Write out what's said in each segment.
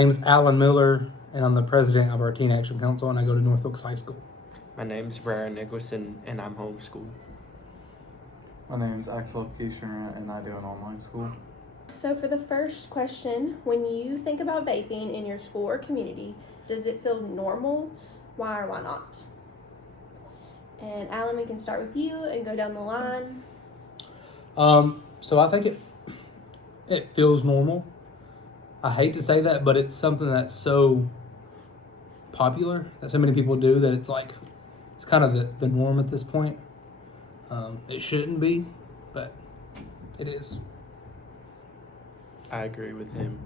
My name's Alan Miller, and I'm the president of our Teen Action Council, and I go to North Oaks High School. My name's Brian Nicholson, and I'm homeschooled. My name is Axel Kushner, and I do an online school. So for the first question, when you think about vaping in your school or community, does it feel normal? Why or why not? And Alan, we can start with you and go down the line. So I think it feels normal. I hate to say that, but it's something that's so popular that so many people do that it's kind of the norm at this point. It shouldn't be, but it is. I agree with him.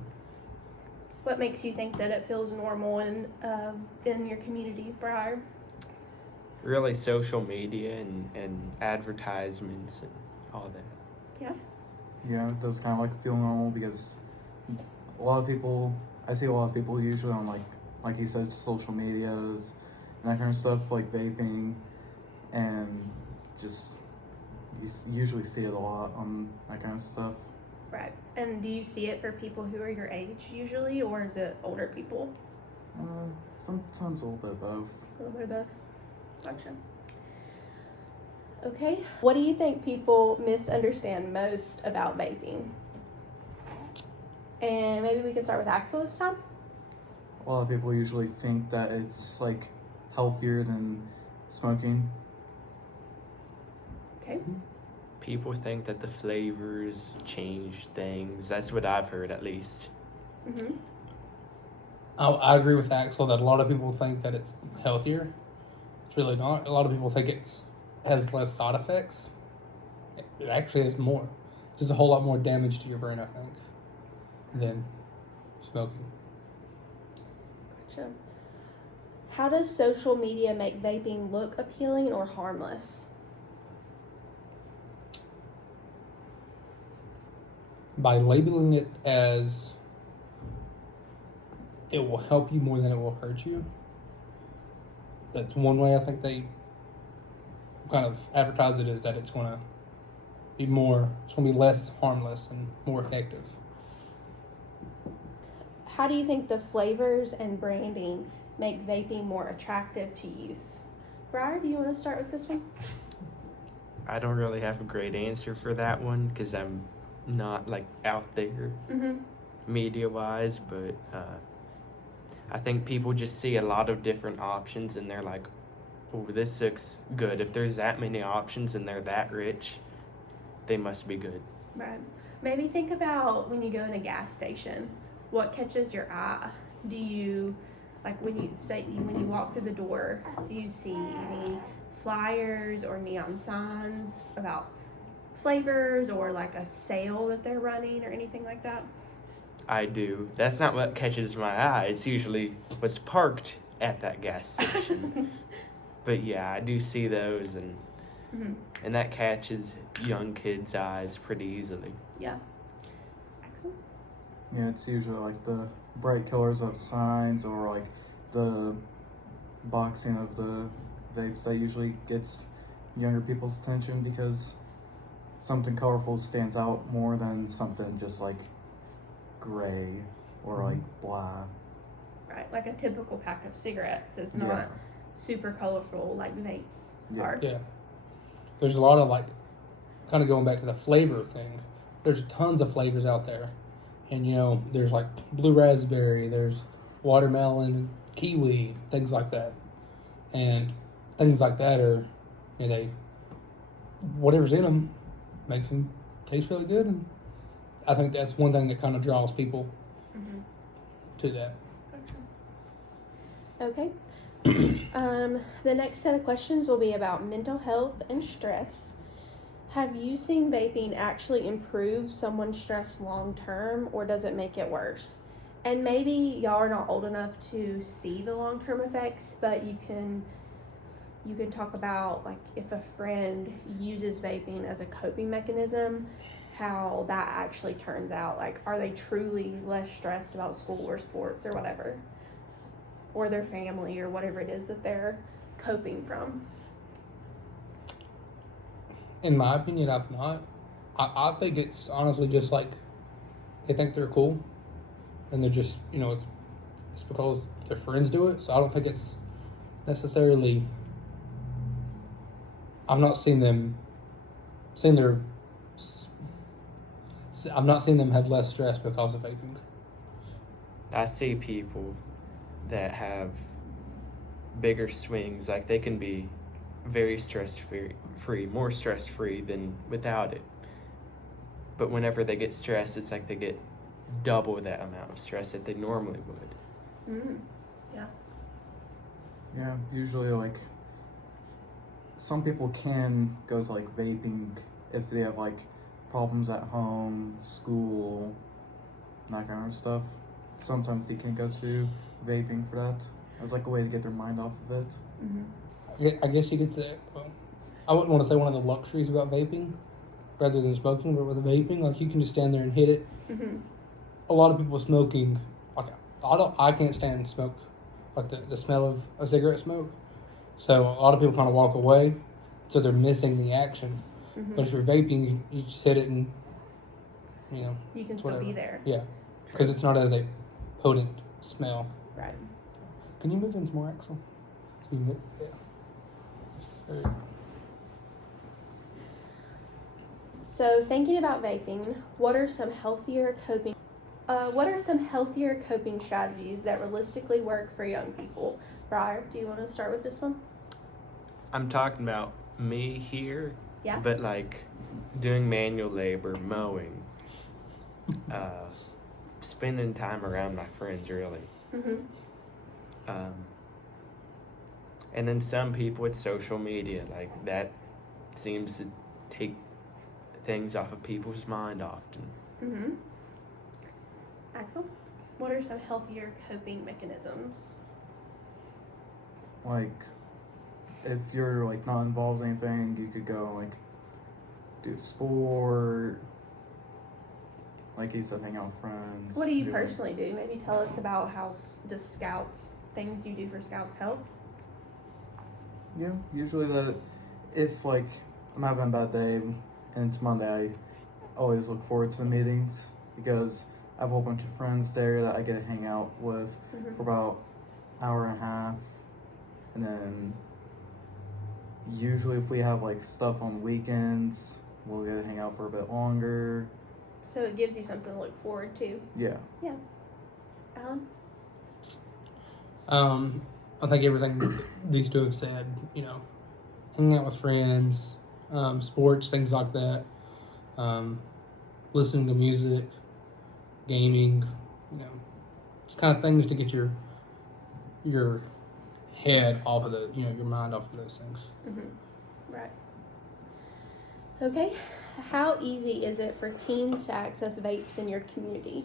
What makes you think that it feels normal in your community, Briar? Really, social media and advertisements and all that. Yeah. Yeah, it does kind of feel normal because I see a lot of people usually on like he said, social medias and that kind of stuff, like vaping, and just you usually see it a lot on that kind of stuff. Right. And do you see it for people who are your age usually, or is it older people? Sometimes a little bit of both. A little bit of both. Gotcha. Okay. What do you think people misunderstand most about vaping? And maybe we can start with Axel this time. A lot of people usually think that it's healthier than smoking. Okay. People think that the flavors change things. That's what I've heard, at least. Mm-hmm. I agree with Axel that a lot of people think that it's healthier. It's really not. A lot of people think it has less side effects. It actually has more. Just a whole lot more damage to your brain, I think, than smoking. Gotcha. How does social media make vaping look appealing or harmless? By labeling it as it will help you more than it will hurt you. That's one way I think they kind of advertise it, is that it's going to be less harmless and more effective. How do you think the flavors and branding make vaping more attractive to youth? Briar, do you want to start with this one? I don't really have a great answer for that one because I'm not out there media-wise, but I think people just see a lot of different options and they're like, oh, this looks good. If there's that many options and they're that rich, they must be good. Right. Maybe think about when you go in a gas station, what catches your eye? Do you, when you walk through the door, do you see any flyers or neon signs about flavors or a sale that they're running or anything like that? I do. That's not what catches my eye. It's usually what's parked at that gas station. But yeah, I do see those, and that catches young kids' eyes pretty easily. Yeah. Excellent. Yeah, it's usually the bright colors of signs or the boxing of the vapes that usually gets younger people's attention because something colorful stands out more than something just gray or black. Right, like a typical pack of cigarettes is not super colorful like vapes are. Yeah. There's a lot of kind of going back to the flavor thing. There's tons of flavors out there. And there's blue raspberry, there's watermelon, kiwi, things like that. And things like that are, whatever's in them makes them taste really good. And I think that's one thing that kind of draws people to that. Okay. The next set of questions will be about mental health and stress. Have you seen vaping actually improve someone's stress long term, or does it make it worse? And maybe y'all are not old enough to see the long term effects, but you can talk about if a friend uses vaping as a coping mechanism, how that actually turns out. Are they truly less stressed about school or sports or whatever, or their family or whatever it is that they're coping from? In my opinion, I've not. I think it's honestly just they think they're cool, and they're just, it's it's because their friends do it. So I don't think it's necessarily. I've not seen them, seen their. I've not seen them have less stress because of vaping. I see people that have bigger swings, like they can be very free, more stress free than without it. But whenever they get stressed, it's like they get double that amount of stress that they normally would. Yeah. Yeah, usually like some people can go to like vaping if they have like problems at home, school, that kind of stuff. Sometimes they can go to vaping for that as like a way to get their mind off of it. I guess you could say, well, I wouldn't want to say one of the luxuries about vaping rather than smoking, but with vaping, like you can just stand there and hit it. A lot of people smoking, like I can't stand smoke, like the smell of a cigarette smoke. So a lot of people kind of walk away, so they're missing the action. But if you're vaping, you just hit it and, you can still be there. Yeah, because it's not as a potent smell. Right. Can you move into more, Axel? So you can get, There you go. So thinking about vaping, what are some healthier coping strategies that realistically work for young people? Briar, do you want to start with this one? I'm talking about me here, Yeah. but like doing manual labor, mowing, spending time around my friends, really. And then some people with social media, like that seems to take things off of people's mind often. Axel, what are some healthier coping mechanisms? Like if you're like not involved in anything, you could go like do sport, like he said, hang out with friends. What do you personally do? Maybe tell us about how does Scouts, things you do for Scouts help? Yeah, usually if like I'm having a bad day and it's Monday, I always look forward to the meetings because I have a whole bunch of friends there that I get to hang out with for about an hour and a half. And then usually if we have like stuff on weekends, we'll get to hang out for a bit longer. So it gives you something to look forward to. Yeah. Alan? I think everything these two have said, hanging out with friends, sports, things like that, listening to music, gaming, just kind of things to get your head off of your mind off of those things. Right. Okay. How easy is it for teens to access vapes in your community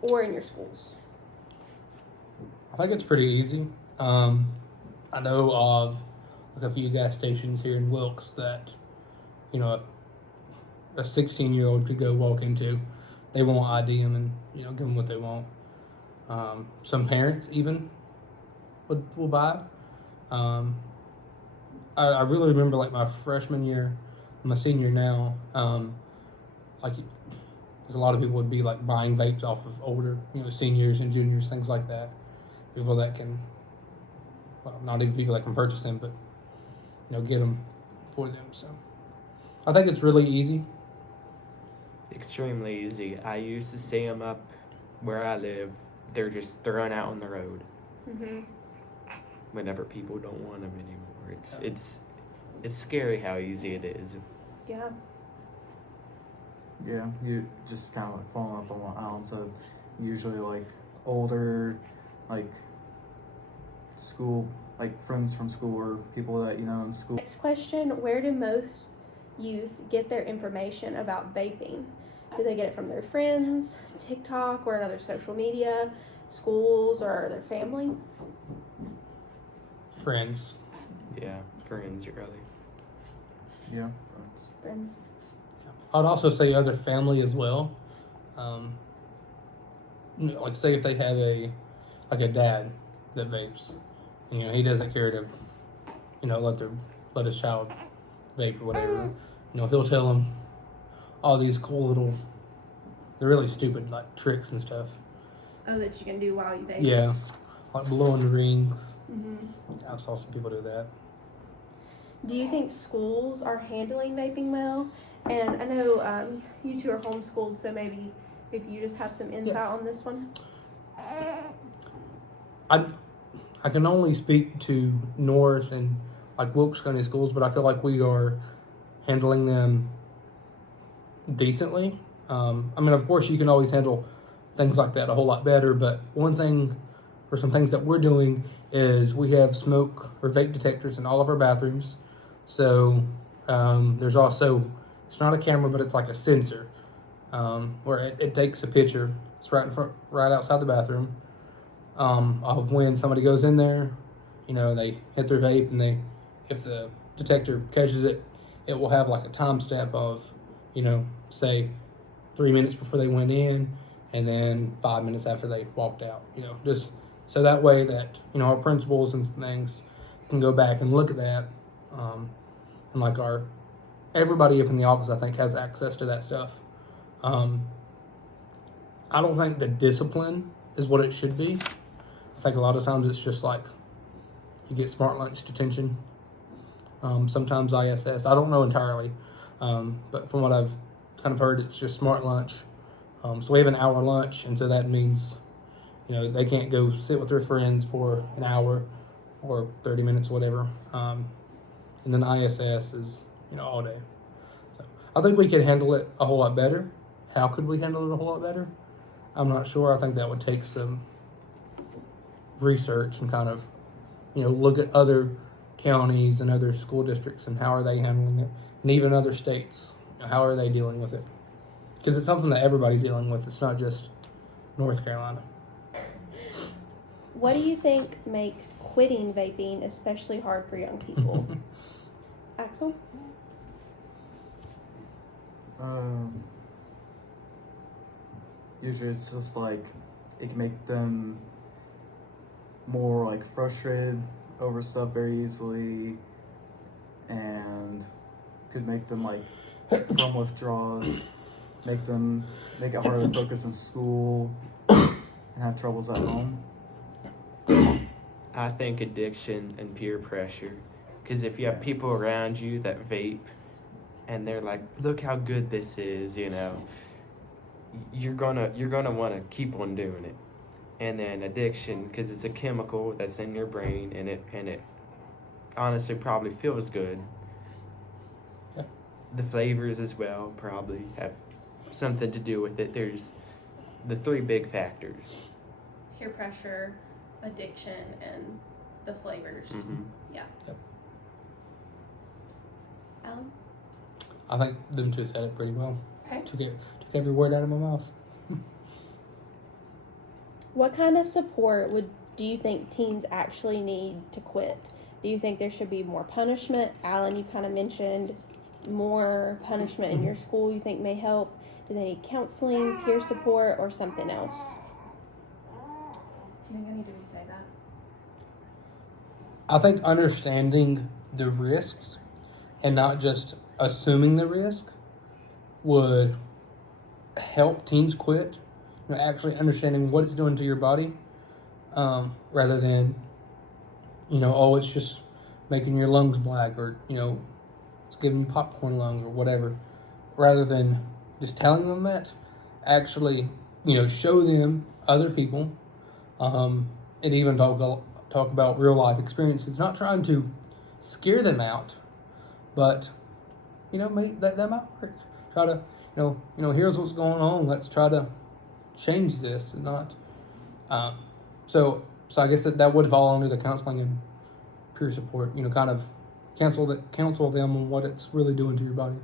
or in your schools? I think it's pretty easy. I know of like a few gas stations here in Wilkes that, a 16-year-old could go walk into. They won't ID them and, give them what they want. Some parents even will buy. I really remember like my freshman year, my senior now, like a lot of people would be like buying vapes off of older, seniors and juniors, things like that. People that can, well, not even people that can purchase them, but get them for them. So I think it's really easy. Extremely easy. I used to see them up where I live. They're just thrown out on the road. Whenever people don't want them anymore, it's scary how easy it is. Yeah. Yeah, you just kind of like following up on what Alan said. Usually like older, like school, like friends from school or people that in school. Next question, where do most youth get their information about vaping? Do they get it from their friends, TikTok, or another social media, schools, or their family? Friends. Yeah, friends really. Yeah, Friends. I'd also say other family as well. Like say if they have a dad that vapes, he doesn't care to, let his child vape or whatever. He'll tell them all these cool little, they're really stupid like tricks and stuff. Oh, that you can do while you vape. Yeah, like blowing the rings. Hmm. I saw some people do that. Do you think schools are handling vaping well? And I know you two are homeschooled, so maybe if you just have some insight on this one. I can only speak to North and like Wilkes County schools, but I feel like we are handling them decently. I mean, of course, you can always handle things like that a whole lot better, but one thing or some things that we're doing is we have smoke or vape detectors in all of our bathrooms. So there's also, it's not a camera, but it's like a sensor where it takes a picture. It's right in front, right outside the bathroom of when somebody goes in there. You know, they hit their vape, and if the detector catches it, it will have like a timestamp of, you know, say 3 minutes before they went in, and then 5 minutes after they walked out. You know, just so that way that, you know, our principals and things can go back and look at that, and like everybody up in the office, I think, has access to that stuff. I don't think the discipline is what it should be. I think a lot of times it's just like you get smart lunch detention. Sometimes ISS. I don't know entirely, but from what I've kind of heard, it's just smart lunch. So we have an hour lunch, and so that means, you know, they can't go sit with their friends for an hour or 30 minutes, whatever. And then ISS is, you know, all day. So I think we could handle it a whole lot better. How could we handle it a whole lot better? I'm not sure. I think that would take some research and kind of, you know, look at other counties and other school districts and how are they handling it, and even other states, you know, how are they dealing with it? Because it's something that everybody's dealing with. It's not just North Carolina. What do you think makes quitting vaping especially hard for young people? Axel? Usually it's just like it can make them more like frustrated over stuff very easily, and could make them like from withdrawals, make it harder to focus in school and have troubles at home. I think addiction and peer pressure, because if you have people around you that vape and they're like, look how good this is, you know, you're gonna want to keep on doing it. And then addiction, because it's a chemical that's in your brain, and it honestly probably feels good. Yeah. The flavors as well probably have something to do with it. There's the three big factors. Peer pressure, addiction, and the flavors. Mm-hmm. Yeah. Yep. Alan? I think them two said it pretty well. Okay. Took every word out of my mouth. What kind of support do you think teens actually need to quit? Do you think there should be more punishment? Alan, you kind of mentioned more punishment in your school you think may help. Do they need counseling, peer support, or something else? Do you think I need to re-say that? I think understanding the risks and not just assuming the risk would help teens quit. You know, actually understanding what it's doing to your body, rather than, you know, oh, it's just making your lungs black, or, you know, it's giving you popcorn lung or whatever. Rather than just telling them that, actually, you know, show them other people, and even talk about real life experiences. Not trying to scare them out, but, you know, that might work. Try to, you know, here's what's going on. Let's try to change this, and not. So I guess that would fall under the counseling and peer support. You know, kind of counsel them on what it's really doing to your body.